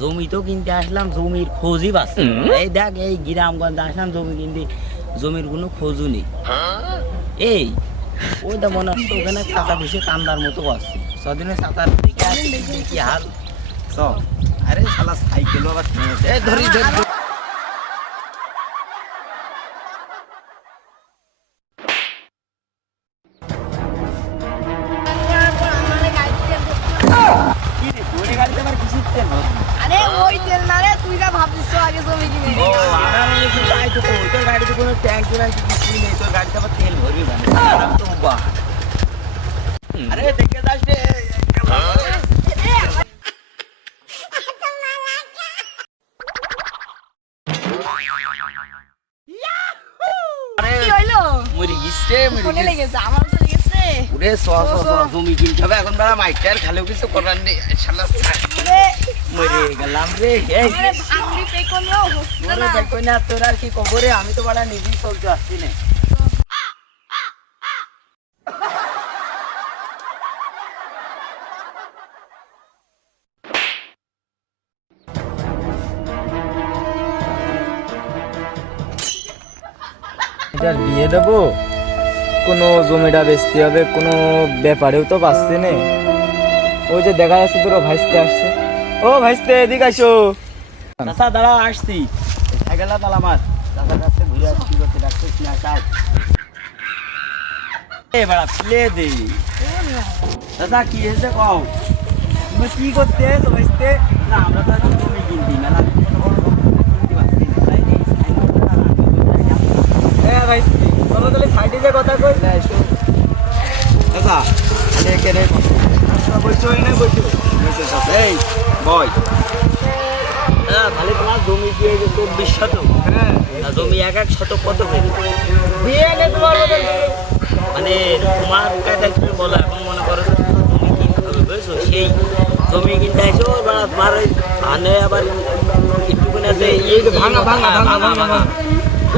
জমি তো কিনতে আসলাম জমির খোঁজই পাচ্ছি এই দেখ এই গ্রামগঞ্জে আসলাম জমি কিনতে। জমির কোনো খোঁজও নেই। এই ওইটা মনে হচ্ছে ওখানে চাচা বসে কান্দার মতো আসছে সদিনে চাচার দিকে আসছি কি হাল। চ আরে শালা সাইকেল আবার ধরি ধরি। তেল ভরবি মানে। তো আরে। দেখে যাস রে, জমি কিনতে হবে এখন খালেও কিছু করার নেই মরে গেলাম রে তোরা কি আমি তো বলা নিজেই চলতে আসছি না। এটার বিয়ে দেবো? কোনো জমিটা বেচতে হবে, কোনো ব্যাপারেও তো পাচ্ছি না। ওই যে দেখা যাচ্ছে তোর ভাইস্তে আসছে। ও ভাইস্তে, এদিকে আসো। চাচা, দাঁড়াও, আসছি। সাইকেলটা তালা মার। চাচার কাছে ঘুরে না দে। চাচা, কি হয়েছে কও? কি করতে ভাইস্তে? না, আমরা তো জমি জায়গায় হ্যাঁ চলো তাহলে সাইডে যে কথা কই। চাচা আরে কে রে? বলছো এনে বলছো এই বয় হ্যাঁ তাহলে তোমার জমি দিয়ে যে চব্বিশ শতক। হ্যাঁ। জমি এক এক শতক কত বিয়ে তোমার মানে তোমার কাছে তুমি বলো এখন মনে করো জমি কিনতে হবে বুঝছ? সেই জমি কিনতে আসো বা তোমার ওই আবার একটুখানি আছে এই ভাঙা, ভাঙা, ভাঙা, ভাঙা, ভাঙা।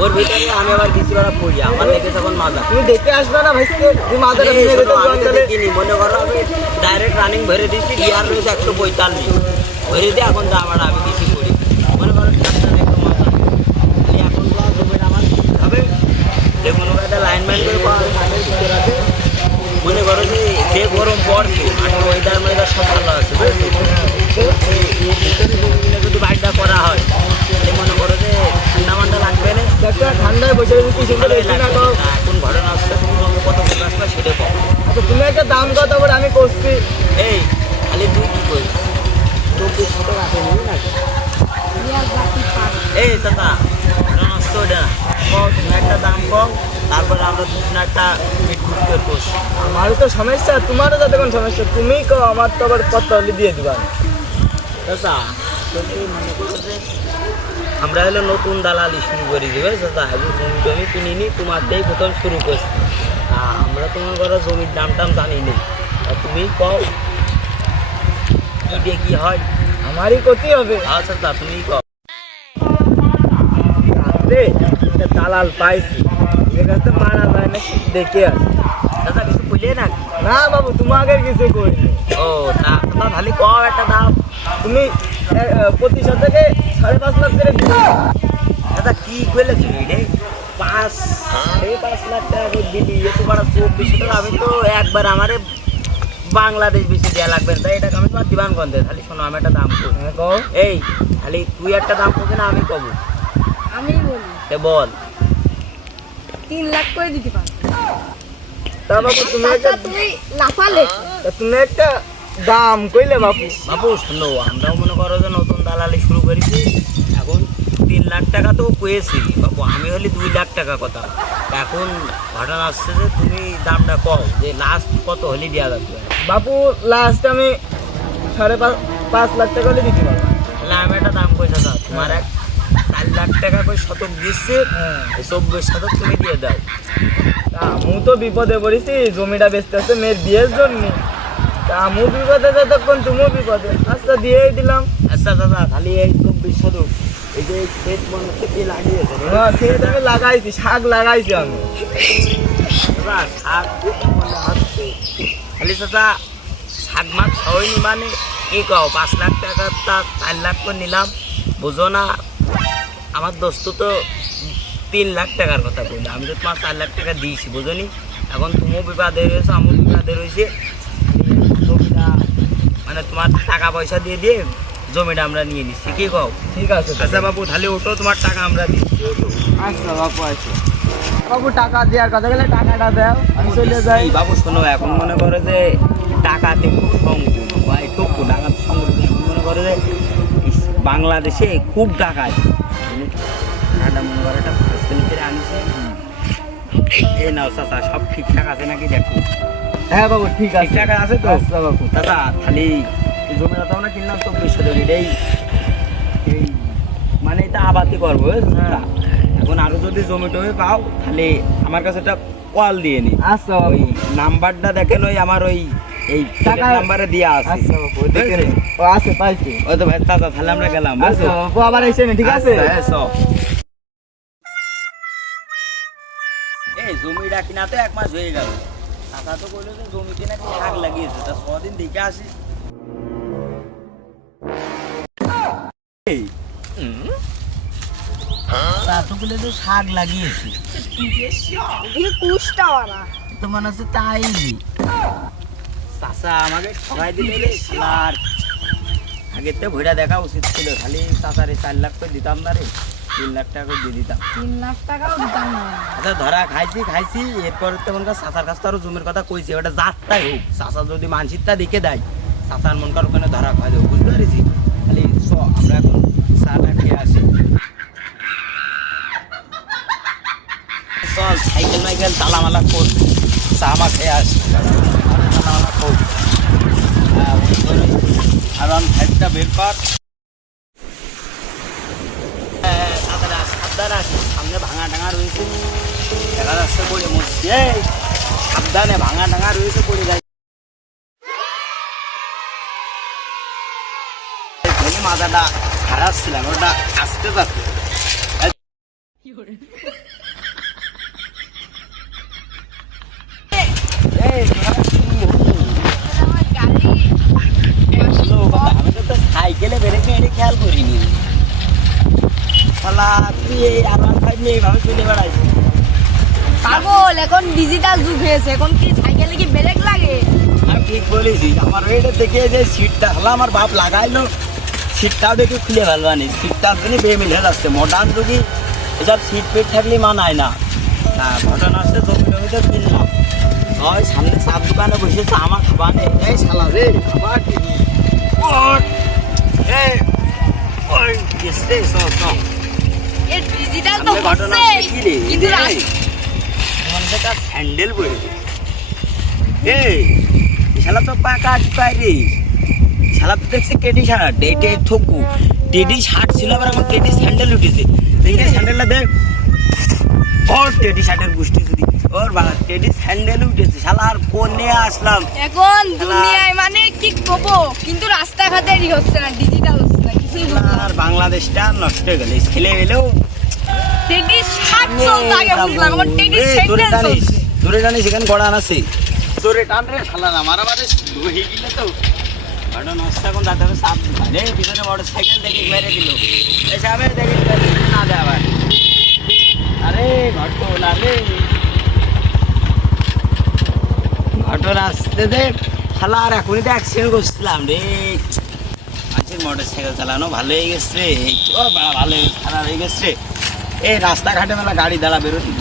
ওর ভিতরে আমি আবার কিছু বেড়া পড়ি আমার লেগে তখন মাজা তুমি দেখে আসবে না ভাইস্তে তুমি মাথাটা ভেঙে শোনো, আমি তো দেখিনি, মনে করো আমি ডাইরেক্ট রানিং ভরে দিচ্ছি গিয়ার রয়েছে একশো পঁয়তাল্লিশ। ভরে দিয়ে এখন যা আমার আমি কিছু করি মনে করো এখন আমার হবে। যে কোনো একটা লাইনম্যান করে পাওয়া আছে। মনে করো যে যে গরম পড়ছে মানে ওয়েদার মেয়েদার সব ভালো আছে বুঝেছ? যদি বাড়িটা করা হয় তাহলে মনে করো যে ঠান্ডা মান্ডা লাগবে না দেখো ঠান্ডায় বসে যদি কি সুন্দর এসি না তো? না, এখন ঘটনা আসছে তুমি জমি কত করে আসবে সেটা কম আচ্ছা তুমি একটা দাম কত করে আমি করছি। এই খালি তুই কি চব্বিশ শতক আছে এই চাচা নষ্ট ওটা তুমি একটা দাম কম তারপরে আমরা দুজন একটা আমারও তো সমস্যা তোমারও যাতে কোন সমস্যা। তুমি কো আমার তো আবার কত দিয়ে দিবা। চাচা তুমি মনে করো যে আমরা হলো নতুন দালালি শুরু করে দিবে চাচা আমি জমি টমি কিনিনি তোমার দিয়েই প্রথম শুরু করছি। তা আমরা তোমার ঘরে জমির দাম টাম জানি নি। তা তুমি কও কি দিয়ে কি হয়? আমারই ক্ষতি হবে। আচ্ছা চাচা তুমি কও। রাত্রে একটা দালাল পাইছি। এর কাছে মারা যায় না দেখে আস চাচা কিছু বললে নাকি? না বাবু তোমাকে কিছু করিনি ও না তোমার ভালো কম একটা দাম। তুমি এ, এ, প্রতি শতকে সাড়ে পাঁচ লাখ করে দাদা কি করলে তুমি রে? পাঁচ সাড়ে পাঁচ লাখ টাকা করে দিলি এত বড় চব্বিশ টাকা আমি তো একবার আমারে বাংলাদেশ বেশি দেওয়া লাগবে না। তাই এটা আমি তোমার দিবান গন্ধে। খালি শোনো আমি একটা দাম করি। হ্যাঁ, কও। এই খালি তুই একটা দাম করবি না আমি কব আমি বলি। বল। তিন লাখ করে দিতে পারো। তা বাবু তুমি একটা তুমি লাফালে। তুমি একটা দাম কইলে বাবু বাবু শোনো আমরাও মনে করো যে নতুন দালালি শুরু করেছি। এখন তিন লাখ টাকা তো পেয়েছি। বাপু আমি হলে দুই লাখ টাকা কথা। এখন ঘটনা আসছে যে তুমি দামটা কও যে লাস্ট কত হলে দেওয়া যাবে? বাপু লাস্ট আমি সাড়ে পাঁচ পাঁচ লাখ টাকা হলে দিতে পারব। তাহলে আমি একটা দাম কইতে দাও তোমার এক চার লাখ টাকা করে শতক দিচ্ছে হ্যাঁ। চব্বিশ শতক তুমি দিয়ে দাও। তা আমু তো বিপদে পড়েছি জমিটা বেচতে আসছে মেয়ের বিয়ের জন্য। তা বিপদে যতক্ষণ তুমিও বিপদে আচ্ছা দিয়েই দিলাম। আচ্ছা দাদা খালি এই চব্বিশ শতক এই যে ক্ষেত মনে লাগিয়েছে হ্যাঁ খেত আমি লাগাইছি শাক লাগাইছি আমি। শাক মনে খালি চাচা শাক মাছ হয়নি মানে কি কও পাঁচ লাখ টাকা তা চার লাখ করে নিলাম। বুঝো না আমার দোস্ত তো তিন লাখ টাকার কথা বলল। আমি তো তোমার চার লাখ টাকা দিয়েছি বুঝনি এখন তুমিও বিবাদে রয়েছো আমিও বিবাদে রয়েছে। মানে তোমার টাকা পয়সা দিয়ে দিয়ে জমিটা আমরা নিয়ে নিচ্ছি। কি কও? ঠিক আছে আচ্ছা বাবু তাহলে ওটো তোমার টাকা আমরা দিচ্ছি আচ্ছা বাবু আচ্ছা। বাবু টাকা দেওয়ার কথা গেলে টাকাটা দাও আমি চলে যাই। বাবু শোনো এখন মনে করে যে টাকাতে খুব সংকট বা একটু টাকার সংকট মনে করে যে বাংলাদেশে খুব টাকায় টাকাটা মনে করে একটা ফেসিলিটি আনিছে। এই নাও চাচা সব ঠিকঠাক আছে নাকি দেখো? হ্যাঁ বাবু ঠিক আছে। ঠিকঠাক আছে তো? আচ্ছা বাবু। দাদা খালি জমিটা তো আমরা কিনলাম চব্বিশশো টাকা এই এই মানে এটা আবাদি করব এখন আরও যদি জমি টমি পাও তাহলে আমার কাছে একটা কল দিয়ে নি। আচ্ছা ওই নাম্বারটা দেখেন ওই আমার ওই এই টাকা নাম্বারে দেওয়া আছে। আচ্ছা বাবু দেখে বুঝেছেন? নে। ও আছে পাইছি। ওই তো ভাই দাদা তাহলে আমরা গেলাম আচ্ছা বাবু আবার এসে ঠিক আছে? আচ্ছা, এসো। এই জমিটা কিনা তো এক মাস হয়ে গেল। টাকা তো বলল যে জমিতে নাকি শাক লাগিয়েছে তা ছদিন দেখে আসি। এই, তো শাক লাগিয়েছে। কুষ্টা তো মনে হচ্ছে তাই। চাষা আমাকে ঠকাই দিলে আগের তো ভইরা দেখা উচিত ছিল খালি চাচারে চার লাখ করে দিতাম না রে। তিন লাখ টাকা দিয়ে দিতাম। তিন লাখ টাকাও দিতাম না। আচ্ছা ধরা খাইছি খাইছি এরপর তেমন চাচার কাছে তো আরও জমির কথা কইছি ওটা যাত্রাই হোক। চাচা যদি মানসিকটা দেখে দেয় চাচার মন কর ওখানে ধরা খাওয়া দেবো বুঝতে পেরেছি খালি চ আমরা এখন চাটা খেয়ে আসি। চল সাইকেল মাইকেল তালামালা কর চা মা খেয়ে আসি। তালামালা কর। আর অন ফাইভটা বের কর হ্যাঁ, সাবধানে আস, সাবধানে আস। সামনে ভাঙা টাঙা রয়েছে দেখা যাচ্ছে পড়ে মরছি এই, ভাঙা টাঙা রয়েছে পড়ে যায় মাথাটা হারাচ্ছিলাম ওটা আসতে যাচ্ছে এই, তোরা কি হলো? আমার গাড়ি তো বাবা, আমি তো তোর সাইকেলে বেড়েছে এটা খেয়াল করিনি শালা, তুই এই ওয়ান ফাইভ নিয়ে এইভাবে চলে বেড়াইছিস পাগল এখন ডিজিটাল যুগ হয়েছে এখন কি সাইকেলে কি ব্রেক লাগে? আমি ঠিক বলেছি আমার ওইটা দেখে যে সিটটা হলো আমার বাপ লাগাইলো। সিটটাও দেখে খুলে ফেলবানি। সিটটার জন্য বেমিল হয়ে যাচ্ছে। মডার্ন যুগি এসব সিট পেট থাকলে মানায় না। ঘটনা হচ্ছে জমি জমিতে কিনলাম। ওই সামনে চার দোকানে বসেছে আমার খাবার নেই এই শালা রে খাবার কিনি ডিজিটাল তো ঘটনা কি রে? সেটা স্যান্ডেল পরে এই শালা তো পাকা শালা তো দেখছি কেডি শার্ট থকু টেডি শার্ট ছিল আবার আমার টেডি স্যান্ডেল উঠেছে। দেখি স্যান্ডেলটা দেখ। ওর টেডি শার্টের গোষ্ঠী যদি ওর বাবা টেডি স্যান্ডেল উঠেছে। শালা আর কোন আসলাম? এখন দুনিয়ায় মানে কি কব? কিন্তু রাস্তাঘাটেরই হচ্ছে না ডিজিটাল হচ্ছে না কিছুই আর বাংলাদেশটা নষ্ট হয়ে গেল। ছেলে মেলেও টেডি শার্ট চলতে আগে বুঝলাম আমার টেডি এই, দূরে স্যান্ডেল টানিস চলছে। দূরে টানিস এখানে গড়া আনাছে জোরে টান রে শালা না মারা মারে হয়ে গেলে তো। ঘটনা নষ্ট এখন দাঁতে সাপ রে পিছনে মোটর সাইকেল দেখে মেরে দিল। এই সামনে দেখে না দে আবার। আরে ঘটনা রে ঘটনা আসতে দে। শালা আর এখনই তো অ্যাক্সিডেন্ট করছিলাম রে। মোটর সাইকেল চালানো ভালো হয়ে গেছে। রে ভালো খারাপ হয়ে গেছে। এই রাস্তাঘাটে মেলা গাড়ি দাঁড়া বেরোতে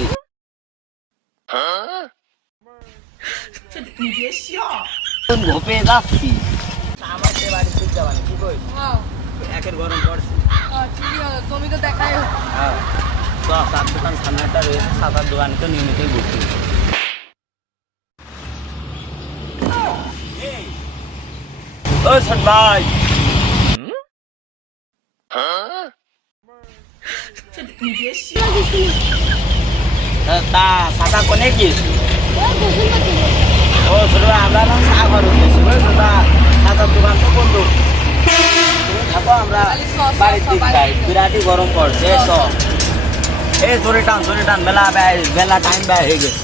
যাচ্ছি। কি কই? হ্যাঁ। একের গরম পড়ছে। হ্যাঁ, জমি তো দেখাই। হ্যাঁ। তো সাত দোকান সামনেটা রয়েছে সাত আট দোকানে তো নিয়মিতই ঘুরছি ও ছোট ভাই তা- সাদা কোনে কি ও ভাই আমরা না চা ঘর তা সাদার দোকান তো বন্ধ থাকো আমরা বাড়ির দিক যাই বিরাটি গরম পড়ছে সব এই জোরে টান জোরে টান বেলা বেলা টাইম ব্যয় হয়ে গেছে